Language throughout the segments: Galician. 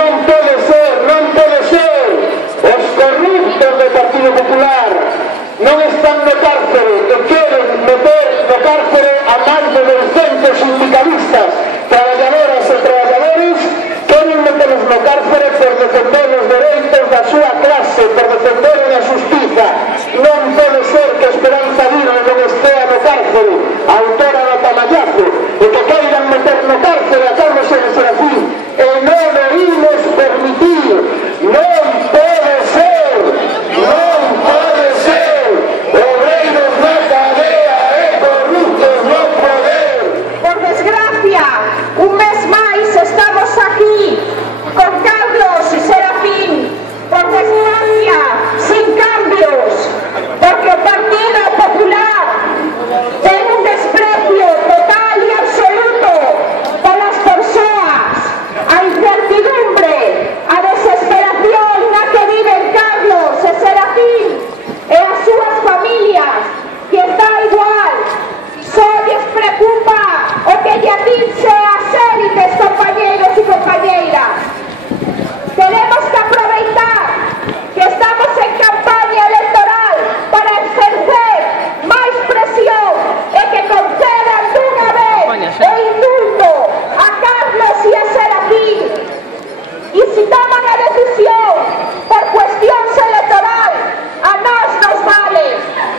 non pode ser, non pode ser. Os corruptos do Partido Popular non están no cárcere, que queren meter no cárcere a máis de 200 sindicalistas, traballadoras e traballadores, queren meterlos no cárcere por defender os dereitos da súa clase, por defender a justiza. Non pode ser que Esperanza Aguirre non estea no cárcere, a autora do Tamallazo, e que queiran meter no cárcere a Carlos Serafín, e non o imos permitir. Non pode ser, non pode ser. Obreiros na cadea e corruptos no poder. Por desgracia, un mes máis estamos aquí con Carlos Serafín. Por desgracia, sin cambios, porque o Partido Popular ten un desprecio total e absoluto polas persoas, a incertidumbre, a desesperación na que viven Carlos e Serafín e as súas familias, que está igual. Só lles preocupa o que lle atinxe as élites, compañeros e compañeiras. Tenemos que aproveitar que estamos en campaña electoral para exercer máis presión e que concedan dunha vez o indulto a Carlos e a Serafín. E se toman a decisión por cuestións electoral, a nós nos vale,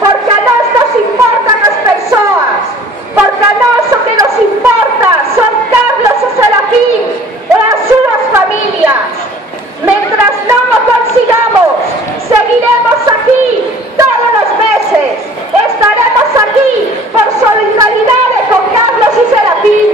porque a nós nos importan as persoas, porque a nós o que nos importa son Carlos e Serafín e as súas familias. Mentras non o consigamos, seguiremos aquí todos os meses. Estaremos aquí por solidaridade con Carlos e Serafín,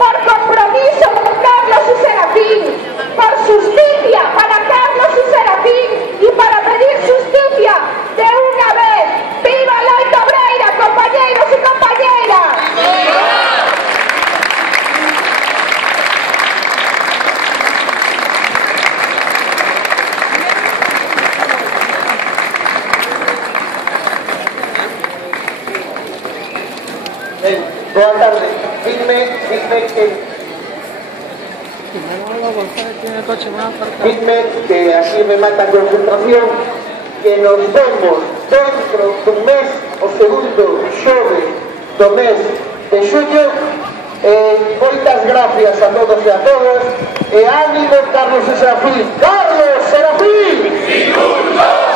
por compromiso con Carlos e Serafín, por justicia para Carlos e Serafín e para pedir justicia de unha vez. ¡Viva a loita obreira, compañeros e compañeras! Boa tarde. Dime que así me mata a concentración, que nos vemos dentro dun mes, o segundo xove do mes de xullo. Moitas gracias a todos e a todas, e ánimo Carlos Serafín. Carlos Serafín!